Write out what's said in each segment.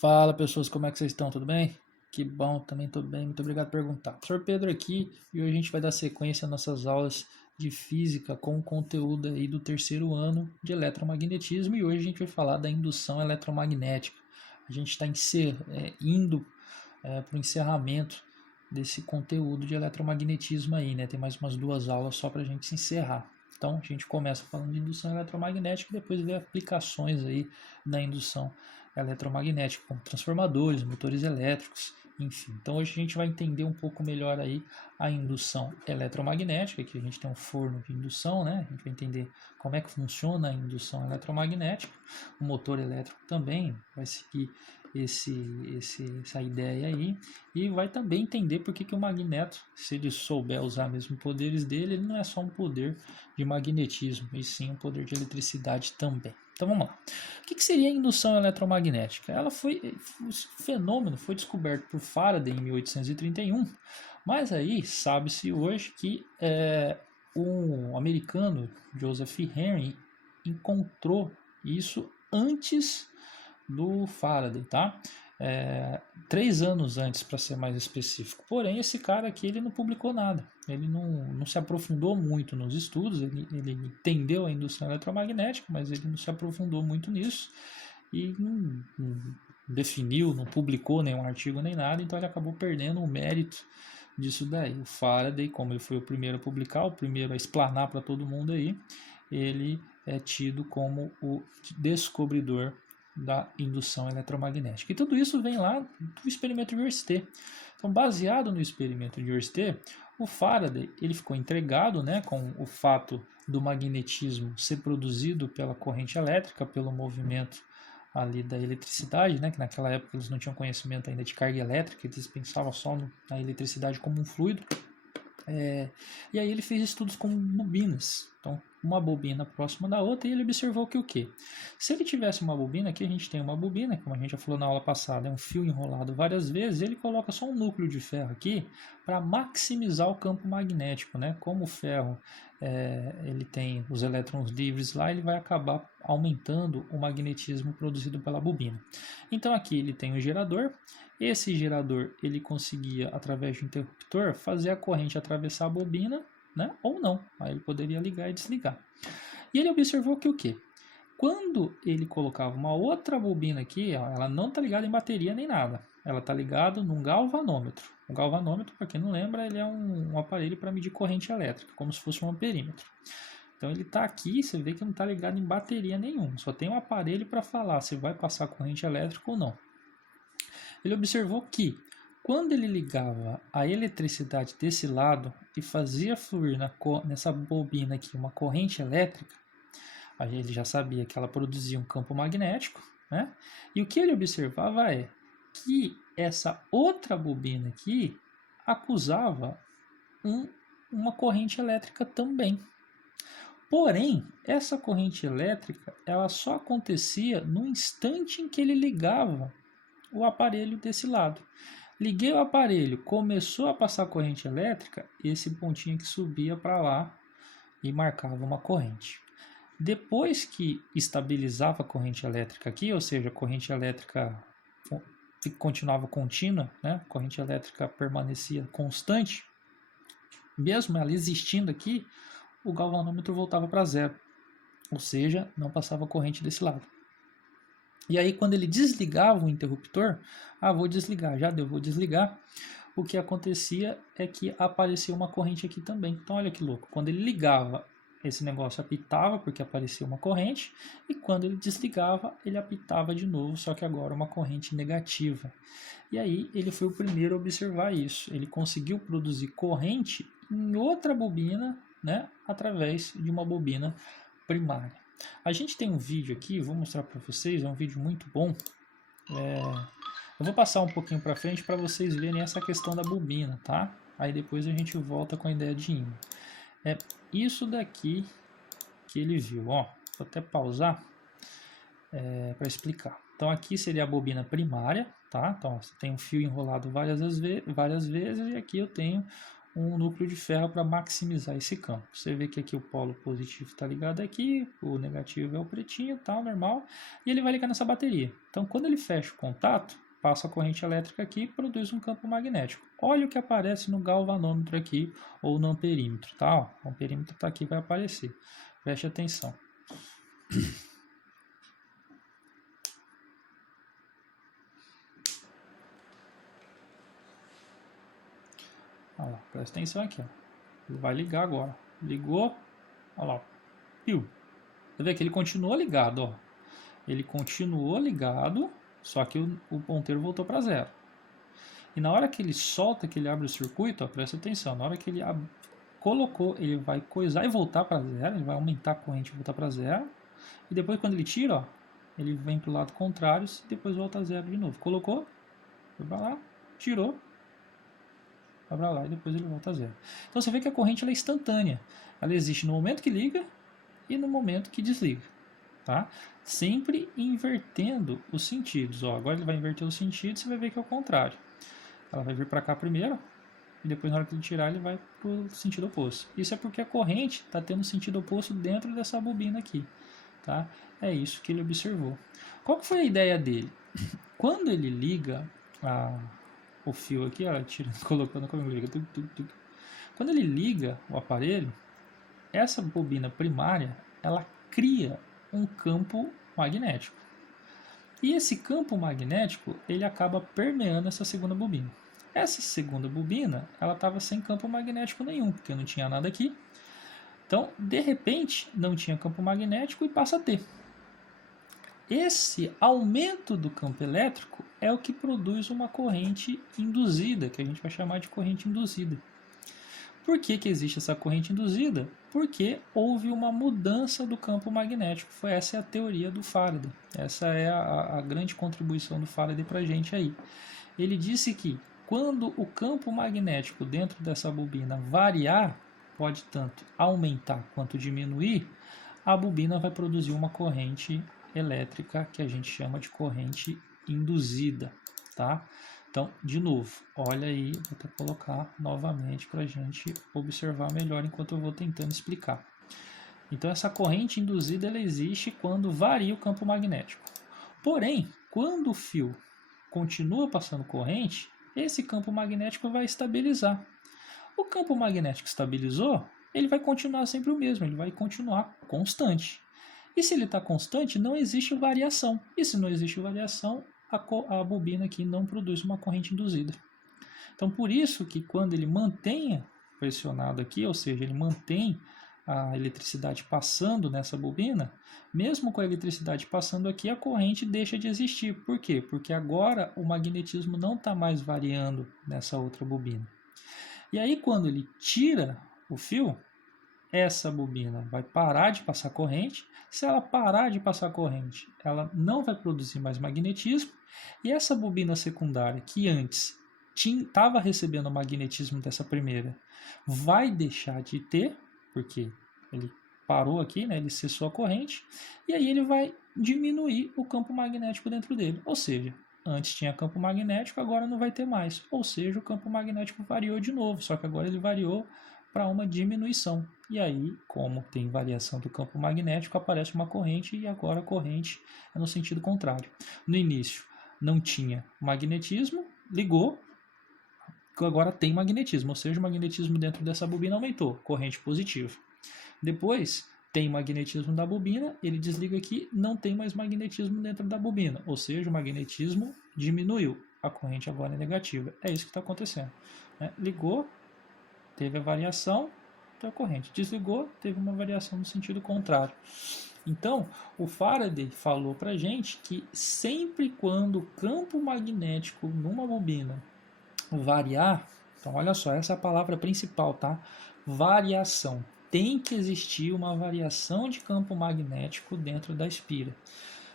Fala pessoas, como é que vocês estão? Tudo bem? Que bom, também estou bem, muito obrigado por perguntar. Professor Pedro aqui e hoje a gente vai dar sequência às nossas aulas de física com conteúdo aí do terceiro ano de eletromagnetismo e hoje a gente vai falar da indução eletromagnética. A gente está indo para o encerramento desse conteúdo de eletromagnetismo aí, né? Tem mais umas duas aulas só para a gente se encerrar. Então a gente começa falando de indução eletromagnética e depois vê aplicações aí da indução eletromagnética, como transformadores, motores elétricos, enfim. Então hoje a gente vai entender um pouco melhor aí a indução eletromagnética, que a gente tem um forno de indução, né? A gente vai entender como é que funciona a indução eletromagnética, o motor elétrico também vai seguir essa ideia aí e vai também entender por que o magneto, se ele souber usar mesmo poderes dele, ele não é só um poder de magnetismo, e sim um poder de eletricidade também. Então vamos lá. O que seria a indução eletromagnética? O fenômeno foi descoberto por Faraday em 1831, mas aí sabe-se hoje que o americano Joseph Henry encontrou isso antes do Faraday, tá? 3 anos antes, para ser mais específico. Porém, esse cara aqui ele não publicou nada. Ele não se aprofundou muito nos estudos. Ele entendeu a indução eletromagnética, mas ele não se aprofundou muito nisso e não definiu, não publicou nenhum artigo nem nada. Então, ele acabou perdendo o mérito disso daí. O Faraday, como ele foi o primeiro a publicar, o primeiro a explanar para todo mundo aí, ele é tido como o descobridor da indução eletromagnética. E tudo isso vem lá do experimento de Worsted. Então, baseado no experimento de Worsted, o Faraday ele ficou intrigado, né, com o fato do magnetismo ser produzido pela corrente elétrica, pelo movimento ali da eletricidade, né, que naquela época eles não tinham conhecimento ainda de carga elétrica, eles pensavam só na eletricidade como um fluido. E aí ele fez estudos com bobinas. Então, uma bobina próxima da outra, e ele observou que o quê? Se ele tivesse uma bobina, aqui a gente tem uma bobina, como a gente já falou na aula passada, é um fio enrolado várias vezes, ele coloca só um núcleo de ferro aqui para maximizar o campo magnético, né? Como o ferro ele tem os elétrons livres lá, ele vai acabar aumentando o magnetismo produzido pela bobina. Então aqui ele tem um gerador. Esse gerador ele conseguia, através do interruptor, fazer a corrente atravessar a bobina, né? Ou não. Aí ele poderia ligar e desligar. E ele observou que o quê? Quando ele colocava uma outra bobina aqui, ó, ela não está ligada em bateria nem nada. Ela está ligada num galvanômetro. O galvanômetro, para quem não lembra, ele é um aparelho para medir corrente elétrica, como se fosse um amperímetro. Então ele está aqui, você vê que não está ligado em bateria nenhuma. Só tem um aparelho para falar se vai passar corrente elétrica ou não. Ele observou que, quando ele ligava a eletricidade desse lado e fazia fluir nessa bobina aqui uma corrente elétrica, aí ele já sabia que ela produzia um campo magnético, né? E o que ele observava é que essa outra bobina aqui acusava uma corrente elétrica também. Porém, essa corrente elétrica ela só acontecia no instante em que ele ligava o aparelho desse lado. Liguei o aparelho, começou a passar corrente elétrica, esse pontinho que subia para lá e marcava uma corrente. Depois que estabilizava a corrente elétrica aqui, ou seja, a corrente elétrica continuava contínua, né? A corrente elétrica permanecia constante, mesmo ela existindo aqui, o galvanômetro voltava para zero, ou seja, não passava corrente desse lado. E aí, quando ele desligava o interruptor, vou desligar, já deu, vou desligar. O que acontecia é que aparecia uma corrente aqui também. Então, olha que louco. Quando ele ligava, esse negócio apitava porque aparecia uma corrente. E quando ele desligava, ele apitava de novo, só que agora uma corrente negativa. E aí, ele foi o primeiro a observar isso. Ele conseguiu produzir corrente em outra bobina, né, através de uma bobina primária. A gente tem um vídeo aqui, vou mostrar para vocês, é um vídeo muito bom. Eu vou passar um pouquinho para frente para vocês verem essa questão da bobina, tá? Aí depois a gente volta com a ideia de ímã. É isso daqui que ele viu, ó. Vou até pausar para explicar. Então aqui seria a bobina primária, tá? Então você tem um fio enrolado várias vezes e aqui eu tenho um núcleo de ferro para maximizar esse campo. Você vê que aqui o polo positivo está ligado aqui, o negativo é o pretinho, tal, normal, e ele vai ligar nessa bateria. Então, quando ele fecha o contato, passa a corrente elétrica aqui e produz um campo magnético. Olha o que aparece no galvanômetro aqui, ou no amperímetro, tá? O amperímetro está aqui, vai aparecer. Preste atenção. Olha lá, presta atenção aqui, ó. Ele vai ligar agora. Ligou, olha lá, piu. Você vê que ele continuou ligado, ó. Ele continuou ligado, só que o ponteiro voltou para zero. E na hora que ele solta, que ele abre o circuito, ó, presta atenção, na hora que ele colocou, ele vai coisar e voltar para zero, ele vai aumentar a corrente e voltar para zero. E depois quando ele tira, ó, ele vem para o lado contrário e depois volta a zero de novo. Colocou, foi para lá, tirou, vai para lá e depois ele volta a zero. Então você vê que a corrente ela é instantânea. Ela existe no momento que liga e no momento que desliga. Tá? Sempre invertendo os sentidos. Ó, agora ele vai inverter os sentidos, você vai ver que é o contrário. Ela vai vir para cá primeiro e depois na hora que ele tirar ele vai para o sentido oposto. Isso é porque a corrente está tendo sentido oposto dentro dessa bobina aqui. Tá? É isso que ele observou. Qual que foi a ideia dele? Quando ele liga o fio aqui, ó, colocando como liga, quando ele liga o aparelho, essa bobina primária ela cria um campo magnético. E esse campo magnético ele acaba permeando essa segunda bobina. Essa segunda bobina ela estava sem campo magnético nenhum, porque não tinha nada aqui. Então, de repente, não tinha campo magnético e passa a ter. Esse aumento do campo elétrico é o que produz uma corrente induzida, que a gente vai chamar de corrente induzida. Por que existe essa corrente induzida? Porque houve uma mudança do campo magnético. Essa é a teoria do Faraday. Essa é a grande contribuição do Faraday para a gente aí. Ele disse que quando o campo magnético dentro dessa bobina variar, pode tanto aumentar quanto diminuir, a bobina vai produzir uma corrente elétrica que a gente chama de corrente induzida, tá? Então, de novo, olha aí, vou até colocar novamente para a gente observar melhor enquanto eu vou tentando explicar. Então, essa corrente induzida ela existe quando varia o campo magnético. Porém, quando o fio continua passando corrente, esse campo magnético vai estabilizar. O campo magnético estabilizou, ele vai continuar sempre o mesmo, ele vai continuar constante. E se ele está constante, não existe variação. E se não existe variação, a bobina aqui não produz uma corrente induzida. Então, por isso que quando ele mantém pressionado aqui, ou seja, ele mantém a eletricidade passando nessa bobina, mesmo com a eletricidade passando aqui, a corrente deixa de existir. Por quê? Porque agora o magnetismo não está mais variando nessa outra bobina. E aí, quando ele tira o fio, essa bobina vai parar de passar corrente. Se ela parar de passar corrente, ela não vai produzir mais magnetismo. E essa bobina secundária, que antes estava recebendo o magnetismo dessa primeira, vai deixar de ter, porque ele parou aqui, né? Ele cessou a corrente. E aí ele vai diminuir o campo magnético dentro dele. Ou seja, antes tinha campo magnético, agora não vai ter mais. Ou seja, o campo magnético variou de novo, só que agora ele variou para uma diminuição. E aí, como tem variação do campo magnético, aparece uma corrente e agora a corrente é no sentido contrário. No início não tinha magnetismo, ligou, agora tem magnetismo, ou seja, o magnetismo dentro dessa bobina aumentou, corrente positiva. Depois tem magnetismo da bobina, ele desliga aqui, não tem mais magnetismo dentro da bobina, ou seja, o magnetismo diminuiu, a corrente agora é negativa. É isso que está acontecendo, né? Ligou, teve a variação da corrente. Desligou, teve uma variação no sentido contrário. Então, o Faraday falou para a gente que sempre quando o campo magnético numa bobina variar, então olha só, essa é a palavra principal, tá? Variação. Tem que existir uma variação de campo magnético dentro da espira.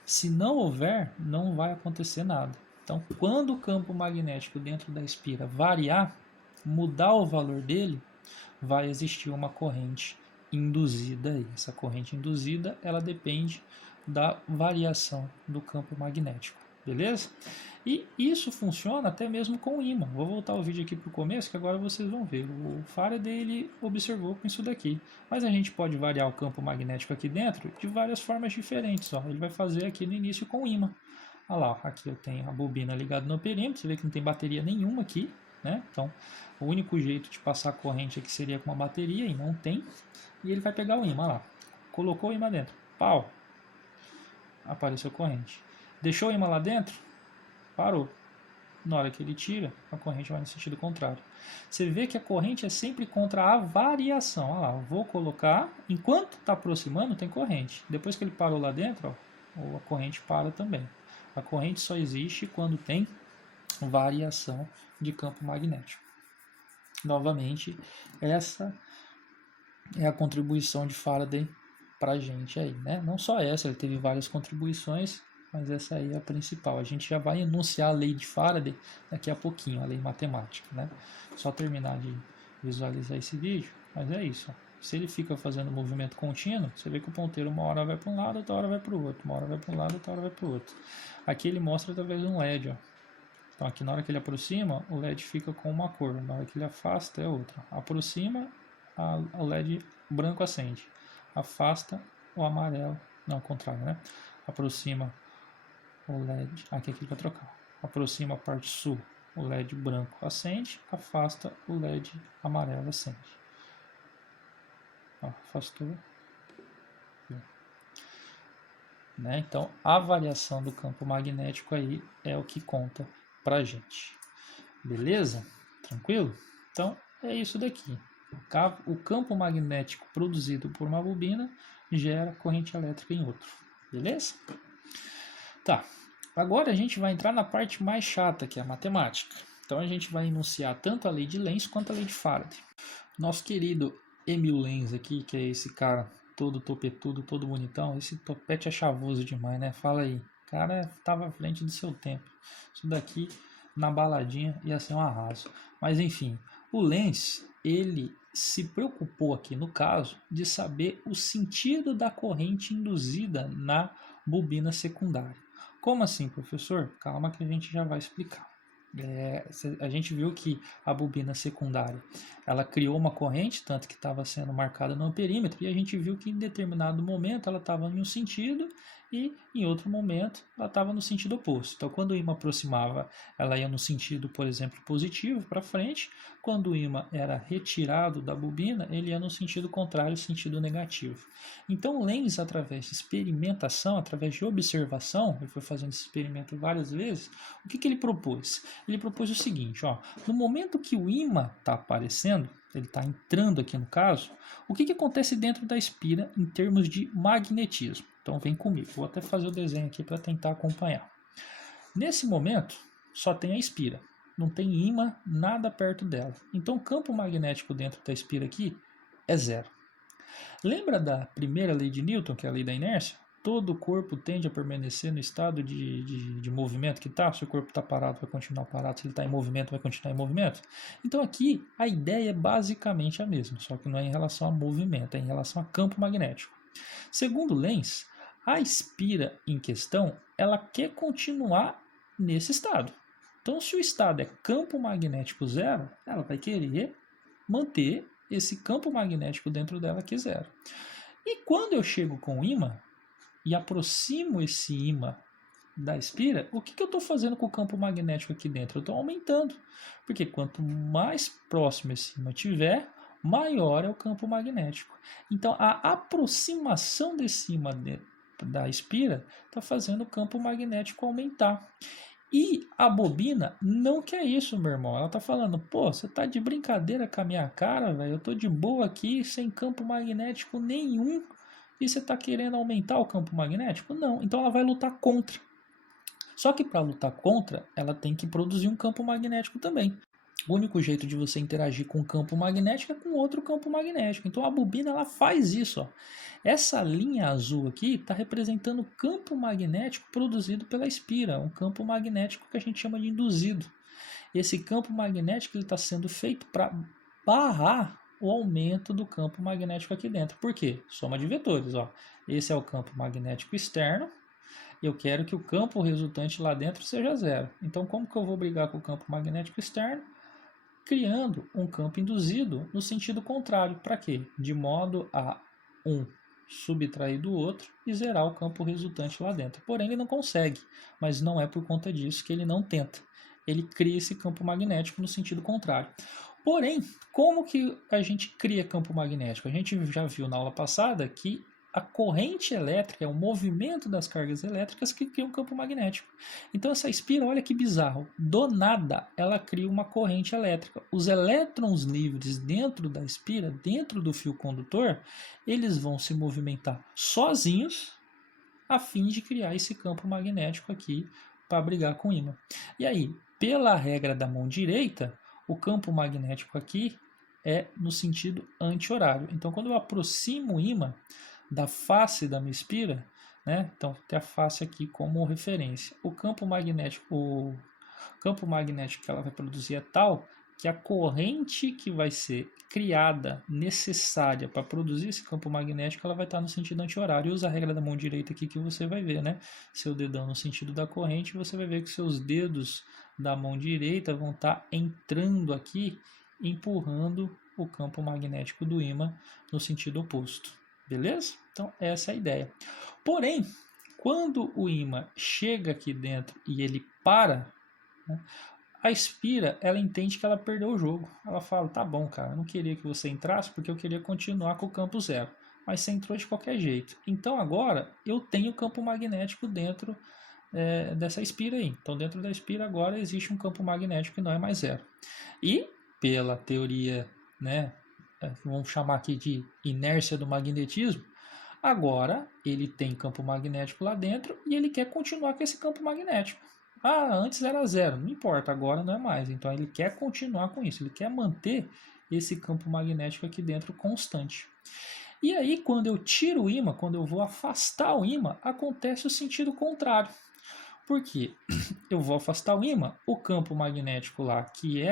Se não houver, não vai acontecer nada. Então, quando o campo magnético dentro da espira variar, mudar o valor dele, vai existir uma corrente induzida aí. Essa corrente induzida, ela depende da variação do campo magnético. beleza? E isso funciona até mesmo com ímã. Vou voltar o vídeo aqui para o começo, que agora vocês vão ver. O Faraday ele observou com isso daqui. Mas a gente pode variar o campo magnético aqui dentro de várias formas diferentes. Ó. Ele vai fazer aqui no início com ímã. Olha lá, aqui eu tenho a bobina ligada no perímetro. Você vê que não tem bateria nenhuma aqui, né? Então, o único jeito de passar a corrente aqui seria com uma bateria, e não tem. E ele vai pegar o ímã, olha lá. Colocou o ímã dentro. Pau! Apareceu corrente. Deixou o ímã lá dentro? Parou. Na hora que ele tira, a corrente vai no sentido contrário. Você vê que a corrente é sempre contra a variação. Olha lá, eu vou colocar, enquanto está aproximando, tem corrente. Depois que ele parou lá dentro, ó, a corrente para também. A corrente só existe quando tem variação de campo magnético. Novamente, essa é a contribuição de Faraday para a gente aí, né? Não só essa, ele teve várias contribuições, mas essa aí é a principal. A gente já vai enunciar a lei de Faraday daqui a pouquinho, a lei matemática, né? Só terminar de visualizar esse vídeo, mas é isso. Ó. Se ele fica fazendo movimento contínuo, você vê que o ponteiro uma hora vai para um lado, outra hora vai para o outro, uma hora vai para um lado, outra hora vai para o outro. Aqui ele mostra através de um LED, ó. Então aqui na hora que ele aproxima, o LED fica com uma cor, na hora que ele afasta é outra. Aproxima, o LED branco acende. Afasta, o amarelo, não, ao contrário, né? Aproxima o LED, aqui é para trocar. Aproxima a parte sul, o LED branco acende, afasta, o LED amarelo acende. Ó, afastou. Né? Então, a variação do campo magnético aí é o que conta pra gente. Beleza? Tranquilo? Então, é isso daqui. O campo magnético produzido por uma bobina gera corrente elétrica em outro. Beleza? Tá. Agora a gente vai entrar na parte mais chata, que é a matemática. Então a gente vai enunciar tanto a lei de Lenz quanto a lei de Faraday. Nosso querido Emil Lenz aqui, que é esse cara todo topetudo, todo bonitão. Esse topete é chavoso demais, né? Fala aí. O cara estava à frente do seu tempo. Isso daqui, na baladinha, ia ser um arraso. Mas enfim, o Lenz, ele se preocupou aqui no caso de saber o sentido da corrente induzida na bobina secundária. Como assim, professor? Calma que a gente já vai explicar. A gente viu que a bobina secundária ela criou uma corrente, tanto que estava sendo marcada no perímetro, e a gente viu que em determinado momento ela estava em um sentido e em outro momento ela estava no sentido oposto. Então, quando o ímã aproximava, ela ia no sentido, por exemplo, positivo para frente. Quando o ímã era retirado da bobina, ele ia no sentido contrário, sentido negativo. Então, Lenz, através de experimentação, através de observação, ele foi fazendo esse experimento várias vezes, o que ele propôs? Ele propôs o seguinte, ó, no momento que o ímã está aparecendo, ele está entrando aqui no caso, o que acontece dentro da espira em termos de magnetismo? Então vem comigo, vou até fazer o desenho aqui para tentar acompanhar. Nesse momento, só tem a espira, não tem ímã, nada perto dela. Então o campo magnético dentro da espira aqui é zero. Lembra da primeira lei de Newton, que é a lei da inércia? Todo o corpo tende a permanecer no estado de movimento que está. Se o corpo está parado, vai continuar parado. Se ele está em movimento, vai continuar em movimento. Então aqui a ideia é basicamente a mesma, só que não é em relação a movimento, é em relação a campo magnético. Segundo Lenz, a espira em questão, ela quer continuar nesse estado. Então, se o estado é campo magnético zero, ela vai querer manter esse campo magnético dentro dela aqui zero. E quando eu chego com o ímã e aproximo esse ímã da espira, o que eu estou fazendo com o campo magnético aqui dentro? Eu estou aumentando, porque quanto mais próximo esse ímã tiver, maior é o campo magnético. Então, a aproximação desse ímã da espira está fazendo o campo magnético aumentar. E a bobina não quer isso, meu irmão. Ela tá falando, pô, você tá de brincadeira com a minha cara, velho. Eu tô de boa aqui, sem campo magnético nenhum. E você tá querendo aumentar o campo magnético? Não. Então ela vai lutar contra. Só que para lutar contra, ela tem que produzir um campo magnético também. O único jeito de você interagir com um campo magnético é com outro campo magnético. Então a bobina ela faz isso. Ó. Essa linha azul aqui está representando o campo magnético produzido pela espira, um campo magnético que a gente chama de induzido. Esse campo magnético está sendo feito para barrar o aumento do campo magnético aqui dentro. Por quê? Soma de vetores. Ó. Esse é o campo magnético externo. eu quero que o campo resultante lá dentro seja zero. Então, como que eu vou brigar com o campo magnético externo? Criando um campo induzido no sentido contrário. Para quê? De modo a um subtrair do outro e zerar o campo resultante lá dentro. Porém, ele não consegue, mas não é por conta disso que ele não tenta. Ele cria esse campo magnético no sentido contrário. Porém, como que a gente cria campo magnético? A gente já viu na aula passada que a corrente elétrica é o movimento das cargas elétricas que cria um campo magnético. Então essa espira, olha que bizarro, do nada ela cria uma corrente elétrica. Os elétrons livres dentro da espira, dentro do fio condutor, eles vão se movimentar sozinhos a fim de criar esse campo magnético aqui para brigar com o ímã. E aí, pela regra da mão direita, o campo magnético aqui é no sentido anti-horário. Então quando eu aproximo o ímã da face da minha espira, né? Então tem a face aqui como referência. O campo magnético que ela vai produzir é tal que a corrente que vai ser criada necessária para produzir esse campo magnético, ela vai estar no sentido anti-horário. Usa a regra da mão direita aqui que você vai ver, né? Seu dedão no sentido da corrente, você vai ver que seus dedos da mão direita vão estar entrando aqui, empurrando o campo magnético do ímã no sentido oposto. Beleza? Então, essa é a ideia. Porém, quando o ímã chega aqui dentro e ele para, né, a espira, ela entende que ela perdeu o jogo. Ela fala, tá bom, cara, eu não queria que você entrasse porque eu queria continuar com o campo zero. Mas você entrou de qualquer jeito. Então, agora, eu tenho campo magnético dentro dessa espira aí. Então, dentro da espira, agora existe um campo magnético que não é mais zero. E, pela teoria, né, vamos chamar aqui de inércia do magnetismo, agora ele tem campo magnético lá dentro e ele quer continuar com esse campo magnético. Ah, antes era zero, não importa, agora não é mais. Então ele quer continuar com isso, ele quer manter esse campo magnético aqui dentro constante. E aí, quando eu tiro o ímã, quando eu vou afastar o ímã, acontece o sentido contrário. Por quê? Eu vou afastar o ímã, o campo magnético lá que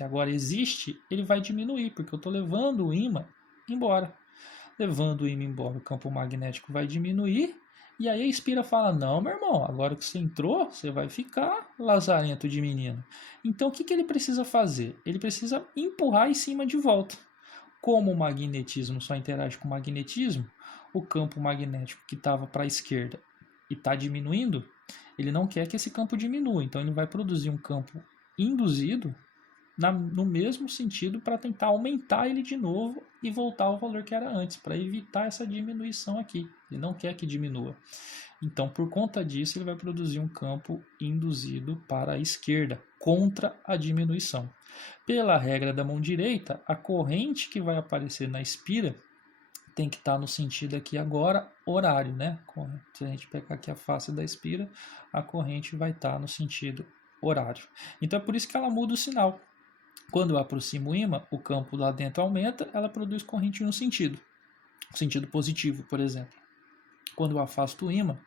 agora existe, ele vai diminuir, porque eu estou levando o ímã embora. Levando o ímã embora, o campo magnético vai diminuir, e aí a espira fala, não, meu irmão, agora que você entrou, você vai ficar lazarento de menino. Então o que ele precisa fazer? Ele precisa empurrar esse ímã de volta. Como o magnetismo só interage com o magnetismo, o campo magnético que estava para a esquerda e está diminuindo, ele não quer que esse campo diminua, então ele vai produzir um campo induzido no mesmo sentido para tentar aumentar ele de novo e voltar ao valor que era antes, para evitar essa diminuição aqui. Ele não quer que diminua. Então, por conta disso, ele vai produzir um campo induzido para a esquerda, contra a diminuição. Pela regra da mão direita, a corrente que vai aparecer na espira tem que estar no sentido aqui agora horário, né? Se a gente pegar aqui a face da espira, a corrente vai estar no sentido horário. Então é por isso que ela muda o sinal. Quando eu aproximo o ímã, o campo lá dentro aumenta, ela produz corrente em um sentido positivo, por exemplo. Quando eu afasto o ímã,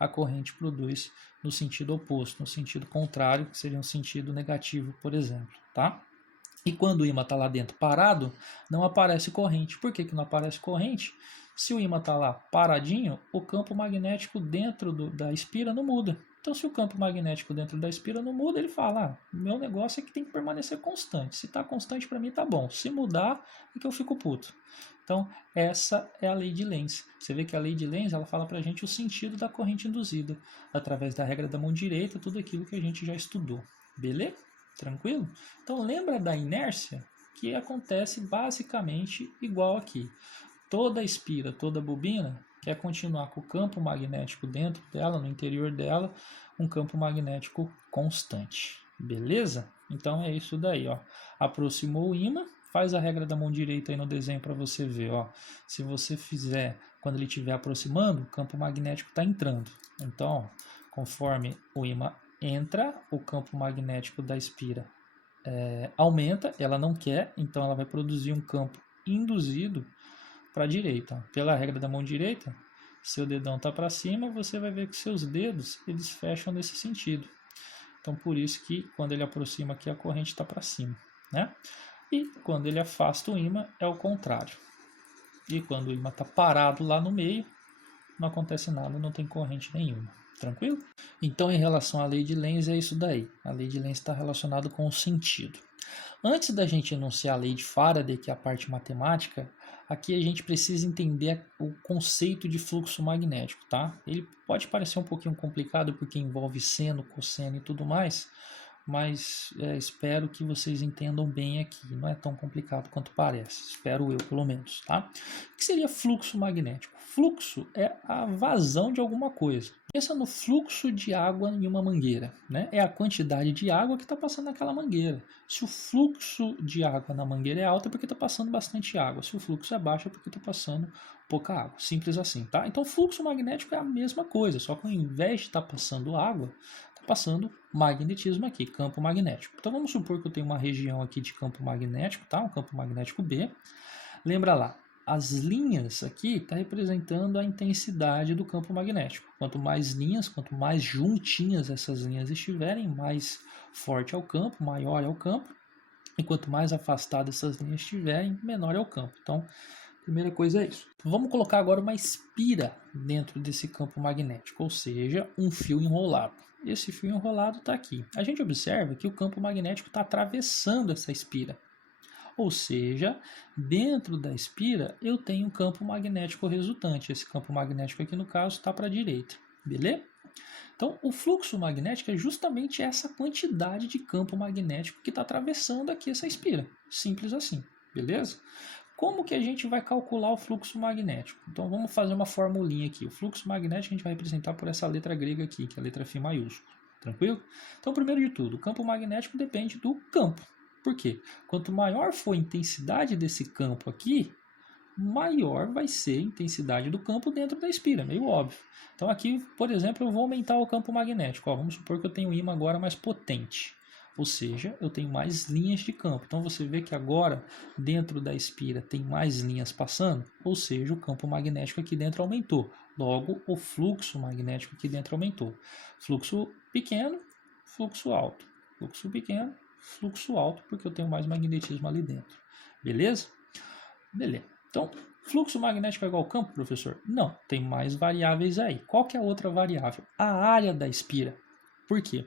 a corrente produz no sentido oposto, no sentido contrário, que seria um sentido negativo, por exemplo, tá? E quando o ímã está lá dentro parado, não aparece corrente. Por que não aparece corrente? Se o ímã está lá paradinho, o campo magnético dentro da espira não muda. Então, se o campo magnético dentro da espira não muda, ele fala, meu negócio é que tem que permanecer constante. Se está constante, para mim está bom. Se mudar, é que eu fico puto. Então, essa é a lei de Lenz. Você vê que a lei de Lenz, ela fala para a gente o sentido da corrente induzida, através da regra da mão direita, tudo aquilo que a gente já estudou. Beleza? Tranquilo? Então lembra da inércia, que acontece basicamente igual aqui. Toda espira, toda bobina quer continuar com o campo magnético dentro dela, no interior dela, um campo magnético constante. Beleza? Então é isso daí, ó. Aproximou o ímã, faz a regra da mão direita aí no desenho para você ver, ó. Se você fizer, quando ele estiver aproximando, o campo magnético está entrando. Então, ó, conforme o ímã entra, o campo magnético da espira aumenta, ela não quer, então ela vai produzir um campo induzido para a direita. Pela regra da mão direita, seu dedão está para cima, você vai ver que seus dedos eles fecham nesse sentido. Então por isso que quando ele aproxima aqui a corrente está para cima, né? E quando ele afasta o ímã é o contrário. E quando o ímã está parado lá no meio, não acontece nada, não tem corrente nenhuma. Tranquilo? Então, em relação à lei de Lenz, é isso daí. A lei de Lenz está relacionada com o sentido. Antes da gente enunciar a lei de Faraday, que é a parte matemática, aqui a gente precisa entender o conceito de fluxo magnético, tá? Ele pode parecer um pouquinho complicado porque envolve seno, cosseno e tudo mais, mas espero que vocês entendam bem aqui. Não é tão complicado quanto parece, espero eu pelo menos, tá? O que seria fluxo magnético? Fluxo é a vazão de alguma coisa. Pensa no fluxo de água em uma mangueira, né? É a quantidade de água que está passando naquela mangueira. Se o fluxo de água na mangueira é alto é porque está passando bastante água. Se o fluxo é baixo é porque está passando pouca água. Simples assim, tá? Então, fluxo magnético é a mesma coisa, só que ao invés de estar passando água, está passando magnetismo aqui, campo magnético. Então, vamos supor que eu tenho uma região aqui de campo magnético, tá? Um campo magnético B. Lembra lá, as linhas aqui está representando a intensidade do campo magnético. Quanto mais linhas, quanto mais juntinhas essas linhas estiverem, mais forte é o campo, maior é o campo. E quanto mais afastadas essas linhas estiverem, menor é o campo. Então, a primeira coisa é isso. Vamos colocar agora uma espira dentro desse campo magnético, ou seja, um fio enrolado. Esse fio enrolado está aqui. A gente observa que o campo magnético está atravessando essa espira. Ou seja, dentro da espira eu tenho um campo magnético resultante. Esse campo magnético aqui no caso está para a direita, beleza? Então o fluxo magnético é justamente essa quantidade de campo magnético que está atravessando aqui essa espira. Simples assim, beleza? Como que a gente vai calcular o fluxo magnético? Então vamos fazer uma formulinha aqui. O fluxo magnético a gente vai representar por essa letra grega aqui, que é a letra Φ maiúscula. Tranquilo? Então primeiro de tudo, o campo magnético depende do campo. Por quê? Quanto maior for a intensidade desse campo aqui, maior vai ser a intensidade do campo dentro da espira, meio óbvio. Então aqui, por exemplo, eu vou aumentar o campo magnético. Ó, vamos supor que eu tenho um ímã agora mais potente, ou seja, eu tenho mais linhas de campo. Então você vê que agora dentro da espira tem mais linhas passando, ou seja, o campo magnético aqui dentro aumentou. Logo, o fluxo magnético aqui dentro aumentou. Fluxo pequeno, fluxo alto. Fluxo pequeno, fluxo alto, porque eu tenho mais magnetismo ali dentro. Beleza? Beleza. Então, fluxo magnético é igual ao campo, professor? Não, tem mais variáveis aí. Qual que é a outra variável? A área da espira. Por quê?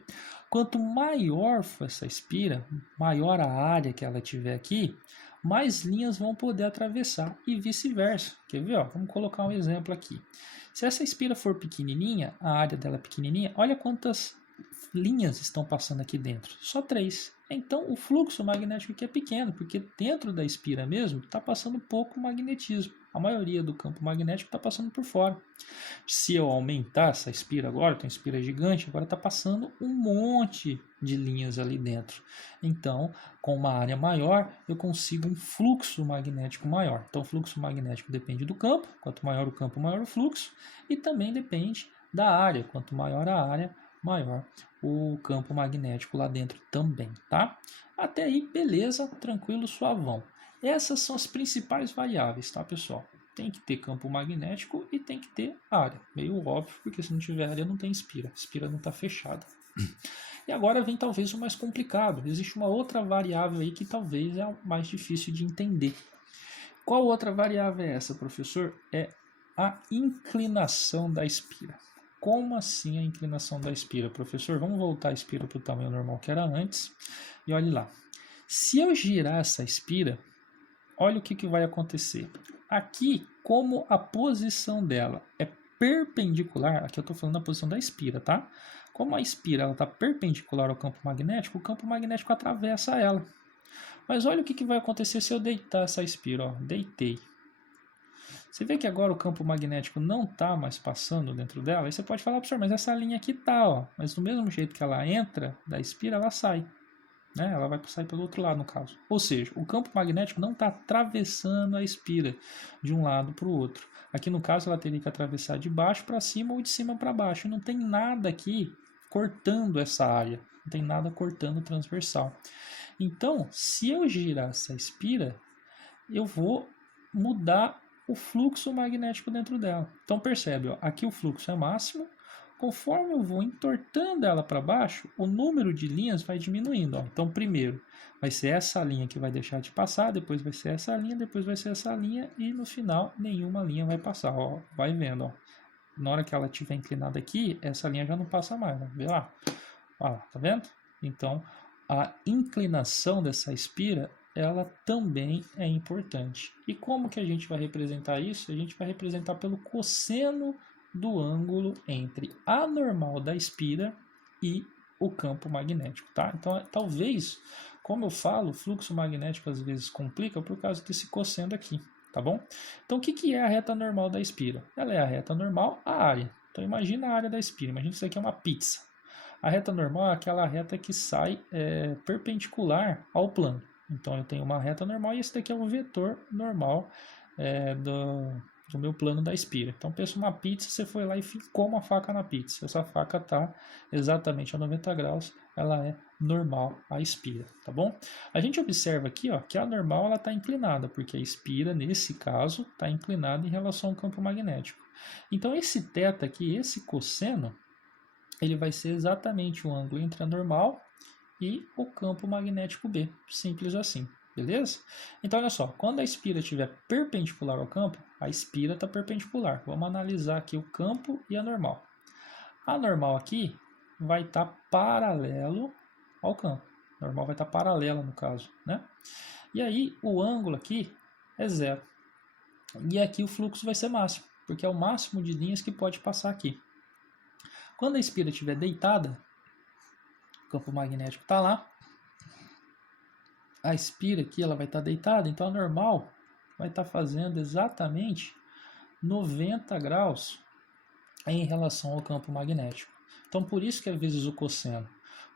Quanto maior for essa espira, maior a área que ela tiver aqui, mais linhas vão poder atravessar e vice-versa. Quer ver? Ó? Vamos colocar um exemplo aqui. Se essa espira for pequenininha, a área dela é pequenininha, olha quantas linhas estão passando aqui dentro. Só 3. Então o fluxo magnético aqui é pequeno, porque dentro da espira mesmo está passando pouco magnetismo. A maioria do campo magnético está passando por fora. Se eu aumentar essa espira agora, tem uma espira gigante, agora está passando um monte de linhas ali dentro. Então, com uma área maior, eu consigo um fluxo magnético maior. Então, o fluxo magnético depende do campo. Quanto maior o campo, maior o fluxo. E também depende da área. Quanto maior a área, maior o campo magnético lá dentro também, tá? Até aí, beleza, tranquilo, suavão. Essas são as principais variáveis, tá, pessoal? Tem que ter campo magnético e tem que ter área. Meio óbvio, porque se não tiver área não tem espira. A espira não está fechada. E agora vem talvez o mais complicado. Existe uma outra variável aí que talvez é a mais difícil de entender. Qual outra variável é essa, professor? É a inclinação da espira. Como assim a inclinação da espira, professor? Vamos voltar a espira para o tamanho normal que era antes. E olhe lá. Se eu girar essa espira, olha o que vai acontecer. Aqui, como a posição dela é perpendicular, aqui eu estou falando da posição da espira, tá? Como a espira está perpendicular ao campo magnético, o campo magnético atravessa ela. Mas olha o que vai acontecer se eu deitar essa espira. Ó, deitei. Você vê que agora o campo magnético não está mais passando dentro dela? Aí você pode falar, professor, mas essa linha aqui está, ó. Mas do mesmo jeito que ela entra da espira, ela sai. Né? Ela vai sair pelo outro lado, no caso. Ou seja, o campo magnético não está atravessando a espira de um lado para o outro. Aqui no caso, ela teria que atravessar de baixo para cima ou de cima para baixo. E não tem nada aqui cortando essa área. Não tem nada cortando transversal. Então, se eu girar essa espira, eu vou mudar o fluxo magnético dentro dela. Então percebe, ó, aqui o fluxo é máximo. Conforme eu vou entortando ela para baixo, o número de linhas vai diminuindo. Ó. Então primeiro vai ser essa linha que vai deixar de passar, depois vai ser essa linha, depois vai ser essa linha e no final nenhuma linha vai passar. Ó. Vai vendo, ó. na hora que ela estiver inclinada aqui, essa linha já não passa mais, né? Vê lá. Olha lá, tá vendo? Então, a inclinação dessa espira, ela também é importante. E como que a gente vai representar isso? A gente vai representar pelo cosseno do ângulo entre a normal da espira e o campo magnético, tá? Então, talvez, como eu falo, o fluxo magnético às vezes complica por causa desse cosseno aqui, tá bom? Então, o que é a reta normal da espira? Ela é a reta normal à área. Então, imagina a área da espira. Imagina que isso aqui é uma pizza. A reta normal é aquela reta que sai perpendicular ao plano. Então, eu tenho uma reta normal e esse daqui é o vetor normal do meu plano da espira. Então, pensa uma pizza, você foi lá e ficou uma faca na pizza. Essa faca está exatamente a 90 graus, ela é normal à espira, tá bom? A gente observa aqui, ó, que a normal está inclinada, porque a espira, nesse caso, está inclinada em relação ao campo magnético. Então, esse θ aqui, esse cosseno, ele vai ser exatamente o ângulo entre a normal e o campo magnético B. Simples assim, beleza? Então, olha só, quando a espira estiver perpendicular ao campo, a espira está perpendicular. Vamos analisar aqui o campo e a normal. A normal aqui vai estar paralelo ao campo. A normal vai estar paralela, no caso, né? E aí, o ângulo aqui é zero. E aqui o fluxo vai ser máximo, porque é o máximo de linhas que pode passar aqui. Quando a espira estiver deitada, o campo magnético está lá, a espira aqui ela vai estar deitada, então a normal vai estar fazendo exatamente 90 graus em relação ao campo magnético. Então por isso que às vezes o cosseno,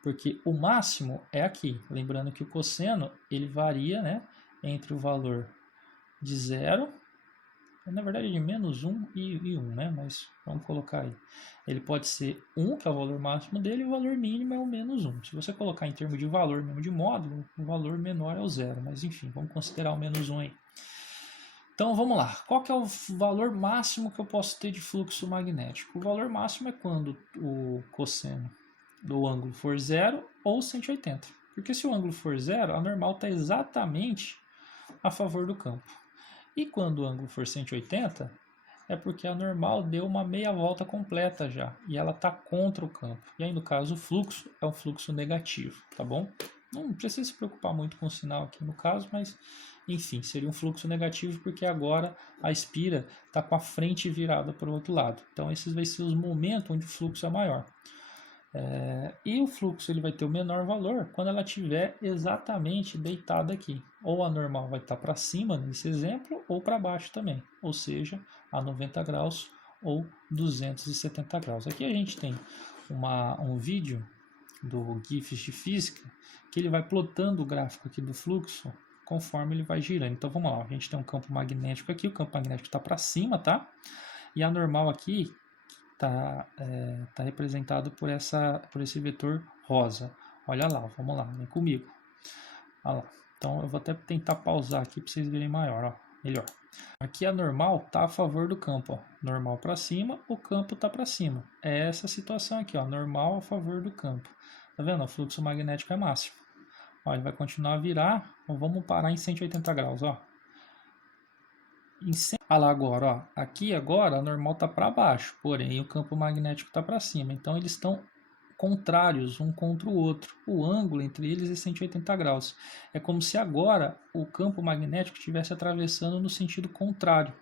porque o máximo é aqui, lembrando que o cosseno ele varia, né, entre o valor de 0, na verdade de menos 1 e 1, né? Mas vamos colocar aí. Ele pode ser 1, que é o valor máximo dele, e o valor mínimo é o menos 1. Se você colocar em termos de valor mesmo de módulo, o valor menor é o 0. Mas enfim, vamos considerar o menos 1 aí. Então vamos lá. Qual que é o valor máximo que eu posso ter de fluxo magnético? O valor máximo é quando o cosseno do ângulo for 0 ou 180. Porque se o ângulo for 0, a normal está exatamente a favor do campo. E quando o ângulo for 180, é porque a normal deu uma meia volta completa já, e ela está contra o campo. E aí, no caso, o fluxo é um fluxo negativo, tá bom? Não precisa se preocupar muito com o sinal aqui no caso, mas, enfim, seria um fluxo negativo porque agora a espira está com a frente virada para o outro lado. Então, esses vão ser os momentos onde o fluxo é maior. E o fluxo ele vai ter o menor valor quando ela estiver exatamente deitada aqui. Ou a normal vai estar para cima nesse exemplo, ou para baixo também. Ou seja, a 90 graus ou 270 graus. Aqui a gente tem um vídeo do GIFs de física que ele vai plotando o gráfico aqui do fluxo conforme ele vai girando. Então vamos lá, a gente tem um campo magnético aqui, o campo magnético está para cima, tá? E a normal aqui tá representado por esse vetor rosa. Olha lá, vamos lá, vem comigo. Olha lá. Então eu vou até tentar pausar aqui para vocês verem maior, ó, melhor. Aqui a normal está a favor do campo, ó. Normal para cima, o campo está para cima. É essa situação aqui, ó, normal a favor do campo. Tá vendo? O fluxo magnético é máximo. Ó, ele vai continuar a virar, então vamos parar em 180 graus, ó. Olha lá agora, ó. Aqui agora a normal está para baixo, porém o campo magnético está para cima. Então eles estão contrários um contra o outro. O ângulo entre eles é 180 graus. É como se agora o campo magnético estivesse atravessando no sentido contrário.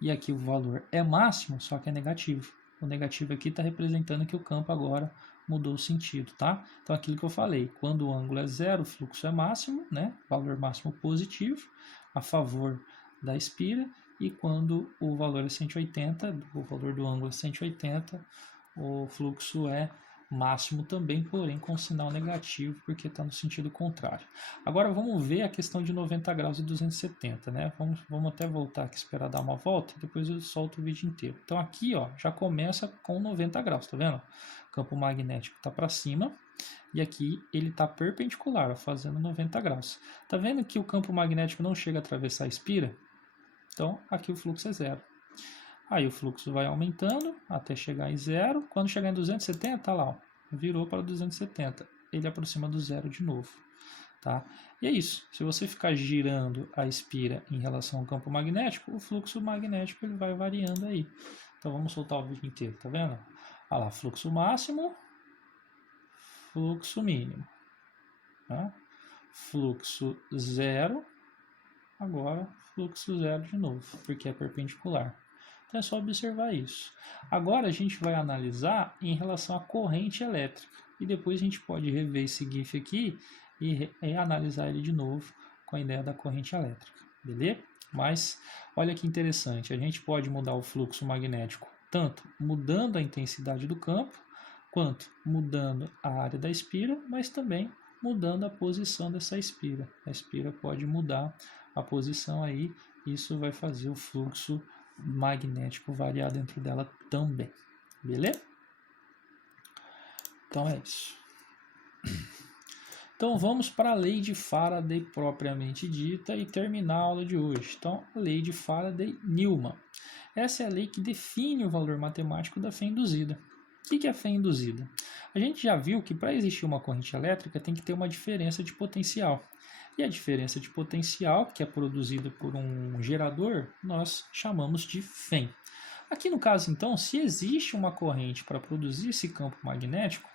E aqui o valor é máximo, só que é negativo. O negativo aqui está representando que o campo agora mudou o sentido, tá? Então aquilo que eu falei, quando o ângulo é 0, o fluxo é máximo, né? Valor máximo positivo, a favor da espira, e quando o valor é 180, o valor do ângulo é 180, o fluxo é máximo também, porém com sinal negativo, porque está no sentido contrário. Agora vamos ver a questão de 90 graus e 270, né? Vamos até voltar aqui, esperar dar uma volta, e depois eu solto o vídeo inteiro. Então aqui, ó, já começa com 90 graus, tá vendo? O campo magnético está para cima, e aqui ele está perpendicular, ó, fazendo 90 graus. Tá vendo que o campo magnético não chega a atravessar a espira? Então, aqui o fluxo é 0. Aí o fluxo vai aumentando até chegar em 0. Quando chegar em 270, tá lá, ó, virou para 270. Ele aproxima do 0 de novo. Tá? E é isso. Se você ficar girando a espira em relação ao campo magnético, o fluxo magnético ele vai variando aí. Então vamos soltar o vídeo inteiro, tá vendo? Olha lá, fluxo máximo, fluxo mínimo, tá? Fluxo zero, agora fluxo zero de novo, porque é perpendicular. Então é só observar isso. Agora a gente vai analisar em relação à corrente elétrica. E depois a gente pode rever esse GIF aqui e analisar ele de novo com a ideia da corrente elétrica. Beleza? Mas olha que interessante, a gente pode mudar o fluxo magnético tanto mudando a intensidade do campo, quanto mudando a área da espira, mas também mudando a posição dessa espira. A espira pode mudar a posição aí, isso vai fazer o fluxo magnético variar dentro dela também. Beleza? Então é isso. Então vamos para a lei de Faraday propriamente dita e terminar a aula de hoje. Então, a lei de Faraday-Newman. Essa é a lei que define o valor matemático da fé induzida. O que é fé induzida? A gente já viu que para existir uma corrente elétrica tem que ter uma diferença de potencial. E a diferença de potencial, que é produzida por um gerador, nós chamamos de fém. Aqui no caso, então, se existe uma corrente para produzir esse campo magnético,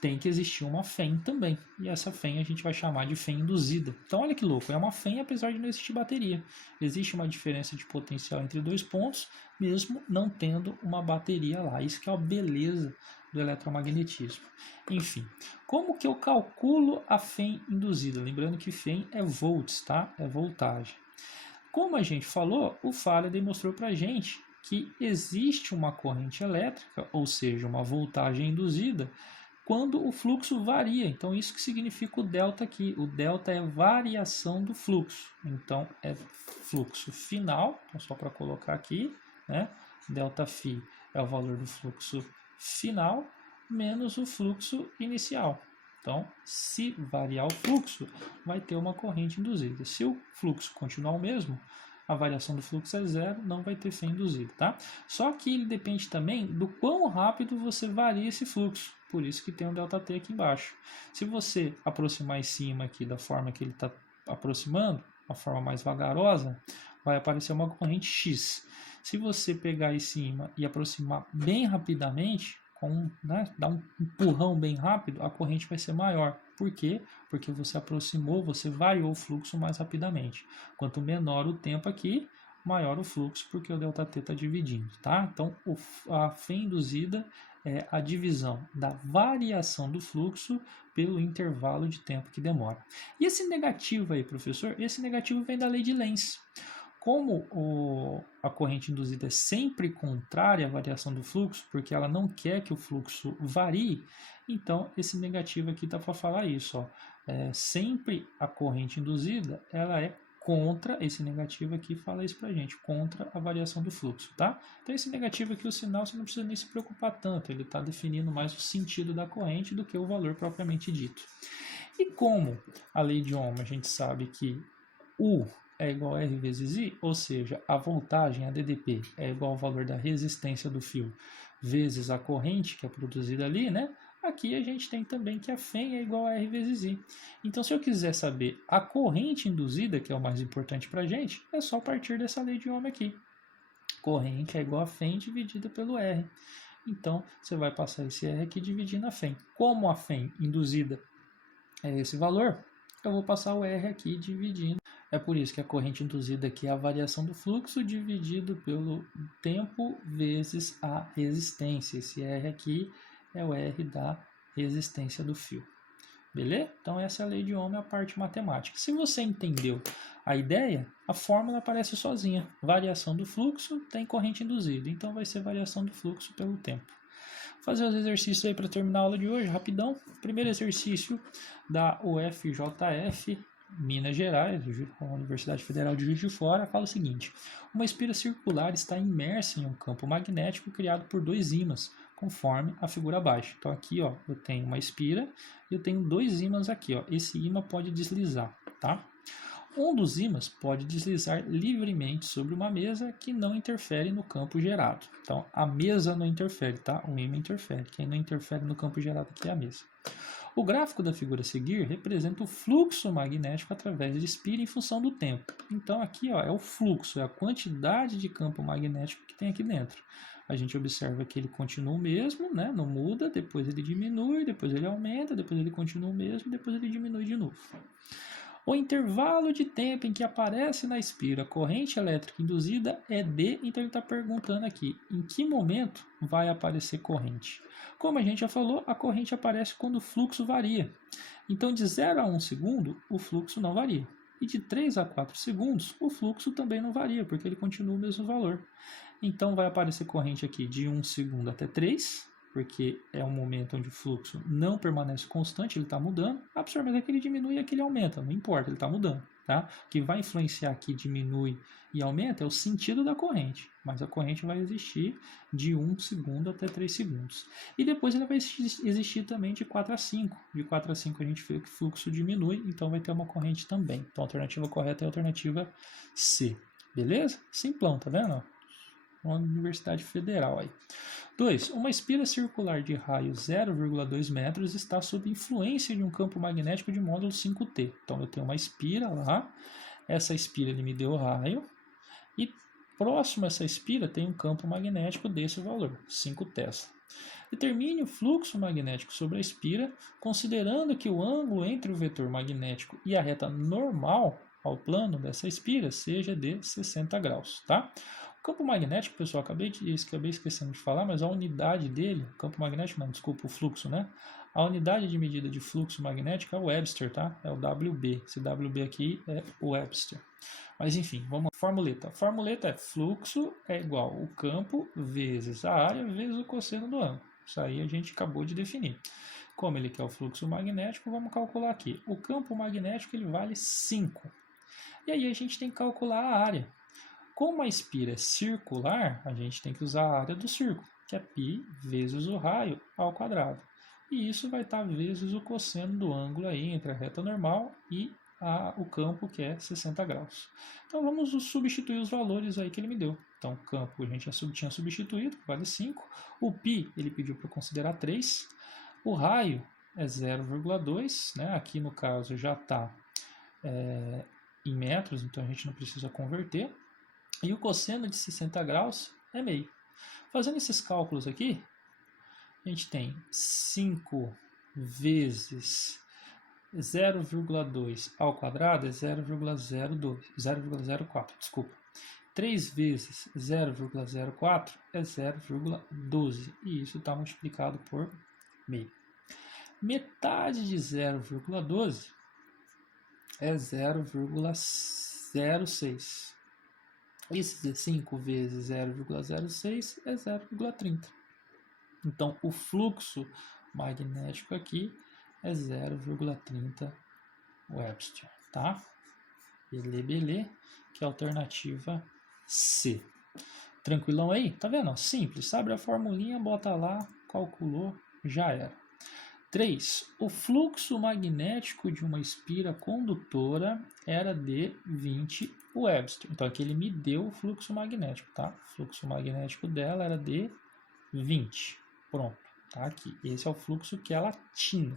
tem que existir uma fém também. E essa fém a gente vai chamar de fé induzida. Então olha que louco, é uma fém apesar de não existir bateria. Existe uma diferença de potencial entre dois pontos, mesmo não tendo uma bateria lá. Isso que é a beleza do eletromagnetismo. Enfim, como que eu calculo a fém induzida? Lembrando que fém é volts, tá? É voltagem. Como a gente falou, o Faraday mostrou para a gente que existe uma corrente elétrica, ou seja, uma voltagem induzida, quando o fluxo varia. Então, isso que significa o delta aqui. O delta é variação do fluxo. Então, é fluxo final, então só para colocar aqui, né? Delta φ é o valor do fluxo final, menos o fluxo inicial. Então, se variar o fluxo, vai ter uma corrente induzida. Se o fluxo continuar o mesmo, a variação do fluxo é zero, não vai ter fé induzida, tá? Só que ele depende também do quão rápido você varia esse fluxo. Por isso que tem um ΔT aqui embaixo. Se você aproximar em cima aqui da forma que ele está aproximando, a forma mais vagarosa, vai aparecer uma corrente X. Se você pegar em cima e aproximar bem rapidamente, dar um empurrão bem rápido, a corrente vai ser maior. Por quê? Porque você aproximou, você variou o fluxo mais rapidamente. Quanto menor o tempo aqui, maior o fluxo, porque o ΔT está dividindo, tá? Então, a fé induzida é a divisão da variação do fluxo pelo intervalo de tempo que demora. E esse negativo aí, professor? Esse negativo vem da lei de Lenz. Como a corrente induzida é sempre contrária à variação do fluxo, porque ela não quer que o fluxo varie, então esse negativo aqui está para falar isso. Ó. Sempre a corrente induzida ela é contra, esse negativo aqui fala isso para a gente, contra a variação do fluxo. Tá? Então esse negativo aqui, o sinal, você não precisa nem se preocupar tanto, ele está definindo mais o sentido da corrente do que o valor propriamente dito. E como a lei de Ohm, a gente sabe que U é igual a R vezes I, ou seja, a voltagem, a DDP, é igual ao valor da resistência do fio vezes a corrente que é produzida ali, né? Aqui a gente tem também que a fém é igual a R vezes I. Então, se eu quiser saber a corrente induzida, que é o mais importante para a gente, é só partir dessa lei de Ohm aqui. Corrente é igual a fém dividida pelo R. Então, você vai passar esse R aqui dividindo a fém. Como a fém induzida é esse valor, eu vou passar o R aqui dividindo. É por isso que a corrente induzida aqui é a variação do fluxo dividido pelo tempo vezes a resistência. Esse R aqui é o R da resistência do fio. Beleza? Então essa é a lei de Ohm, a parte matemática. Se você entendeu a ideia, a fórmula aparece sozinha. Variação do fluxo tem corrente induzida. Então vai ser variação do fluxo pelo tempo. Vou fazer os exercícios aí para terminar a aula de hoje, rapidão. Primeiro exercício da UFJF, Minas Gerais, a Universidade Federal de Juiz de Fora, fala o seguinte: uma espira circular está imersa em um campo magnético criado por dois ímãs, conforme a figura abaixo. Então aqui, ó, eu tenho uma espira e eu tenho dois ímãs aqui, ó. Esse ímã pode deslizar, tá? Um dos ímãs pode deslizar livremente sobre uma mesa que não interfere no campo gerado. Então, a mesa não interfere, tá? O ímã interfere. Quem não interfere no campo gerado aqui é a mesa. O gráfico da figura a seguir representa o fluxo magnético através de espira em função do tempo. Então aqui ó, é o fluxo, é a quantidade de campo magnético que tem aqui dentro. A gente observa que ele continua o mesmo, né? Não muda, depois ele diminui, depois ele aumenta, depois ele continua o mesmo, depois ele diminui de novo. O intervalo de tempo em que aparece na espira a corrente elétrica induzida é D, então ele está perguntando aqui, em que momento vai aparecer corrente? Como a gente já falou, a corrente aparece quando o fluxo varia. Então, de 0 a 1 segundo, o fluxo não varia. E de 3 a 4 segundos, o fluxo também não varia, porque ele continua o mesmo valor. Então, vai aparecer corrente aqui de 1 segundo até 3, porque é um momento onde o fluxo não permanece constante, ele está mudando. A partir do momento que ele diminui, aqui ele aumenta, não importa, ele está mudando. Tá? O que vai influenciar aqui, diminui e aumenta, é o sentido da corrente. Mas a corrente vai existir de 1 segundo até 3 segundos. E depois ela vai existir também de 4 a 5. De 4 a 5 a gente vê que o fluxo diminui, então vai ter uma corrente também. Então a alternativa correta é a alternativa C. Beleza? Simplão, tá vendo? Uma universidade federal aí. 2. Uma espira circular de raio 0,2 metros está sob influência de um campo magnético de módulo 5T. Então eu tenho uma espira lá, essa espira ele me deu o raio, e próximo a essa espira tem um campo magnético desse valor, 5 Tesla. Determine o fluxo magnético sobre a espira, considerando que o ângulo entre o vetor magnético e a reta normal ao plano dessa espira seja de 60 graus, tá? O campo magnético, pessoal, acabei esquecendo de falar, mas a unidade dele, campo magnético não, desculpa, o fluxo, né? A unidade de medida de fluxo magnético é o Webster, tá? É o WB. Esse WB aqui é o Webster. Mas enfim, vamos lá. Formuleta. A formuleta é fluxo é igual o campo vezes a área vezes o cosseno do ângulo. Isso aí a gente acabou de definir. Como ele quer o fluxo magnético, vamos calcular aqui. O campo magnético ele vale 5. E aí a gente tem que calcular a área. Como a espira é circular, a gente tem que usar a área do círculo, que é π vezes o raio ao quadrado. E isso vai estar vezes o cosseno do ângulo aí entre a reta normal e o campo, que é 60 graus. Então vamos substituir os valores aí que ele me deu. Então o campo a gente já tinha substituído, vale 5. O π ele pediu para considerar 3. O raio é 0,2, né? Aqui no caso já está em metros, então a gente não precisa converter. E o cosseno de 60 graus é meio. Fazendo esses cálculos aqui, a gente tem 5 vezes 0,2 ao quadrado é 0,04, desculpa. 3 vezes 0,04 é 0,12 e isso está multiplicado por meio. Metade de 0,12 é 0,06. E 5 vezes 0,06 é 0,30. Então, o fluxo magnético aqui é 0,30 Webster, tá? Belê, que é a alternativa C. Tranquilão aí? Tá vendo? Simples. Abre a formulinha, bota lá, calculou, já era. 3. O fluxo magnético de uma espira condutora era de 20 Webster. Então, aqui ele me deu o fluxo magnético, tá? O fluxo magnético dela era de 20. Pronto, tá aqui. Esse é o fluxo que ela tinha.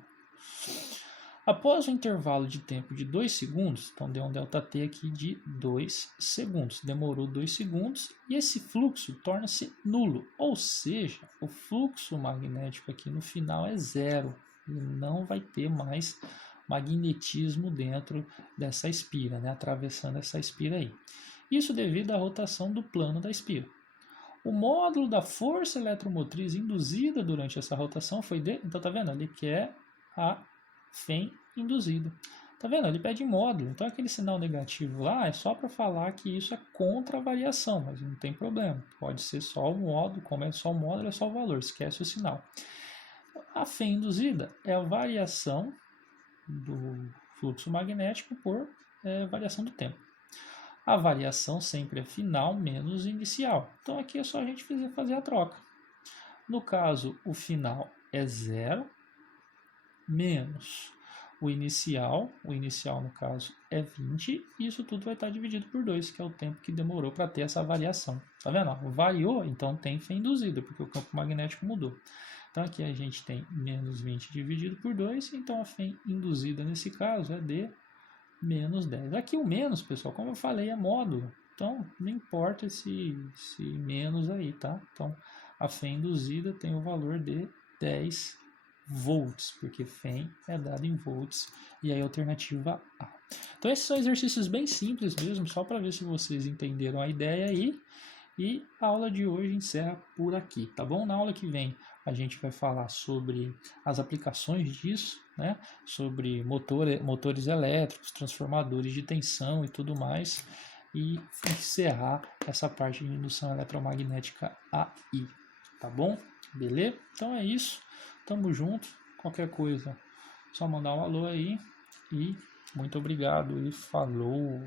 Após o intervalo de tempo de 2 segundos, então deu um ΔT aqui de 2 segundos. Demorou 2 segundos e esse fluxo torna-se nulo. Ou seja, o fluxo magnético aqui no final é zero. Ele não vai ter mais magnetismo dentro dessa espira, né? Atravessando essa espira aí. Isso devido à rotação do plano da espira. O módulo da força eletromotriz induzida durante essa rotação foi de... Então, tá vendo? Ele quer a FEM induzida. Tá vendo? Ele pede módulo. Então, aquele sinal negativo lá é só para falar que isso é contra a variação, mas não tem problema. Pode ser só o módulo. Como é só o módulo, é só o valor. Esquece o sinal. A FEM induzida é a variação do fluxo magnético por variação do tempo. A variação sempre é final menos inicial. Então aqui é só a gente fazer a troca. No caso, o final é 0 menos o inicial no caso é 20, e isso tudo vai estar dividido por 2, que é o tempo que demorou para ter essa variação. Tá vendo? Variou, então tem FEM induzida, porque o campo magnético mudou. Então aqui a gente tem menos 20 dividido por 2, então a Fem induzida nesse caso é de menos 10. Aqui o menos, pessoal, como eu falei, é módulo. Então não importa esse menos aí, tá? Então a Fem induzida tem o valor de 10 volts, porque Fem é dado em volts, e aí a alternativa A. Então esses são exercícios bem simples mesmo, só para ver se vocês entenderam a ideia aí. E a aula de hoje encerra por aqui, tá bom? Na aula que vem a gente vai falar sobre as aplicações disso, né? Sobre motores elétricos, transformadores de tensão e tudo mais. E encerrar essa parte de indução eletromagnética aí, tá bom? Beleza? Então é isso. Tamo junto. Qualquer coisa, só mandar um alô aí. E muito obrigado e falou!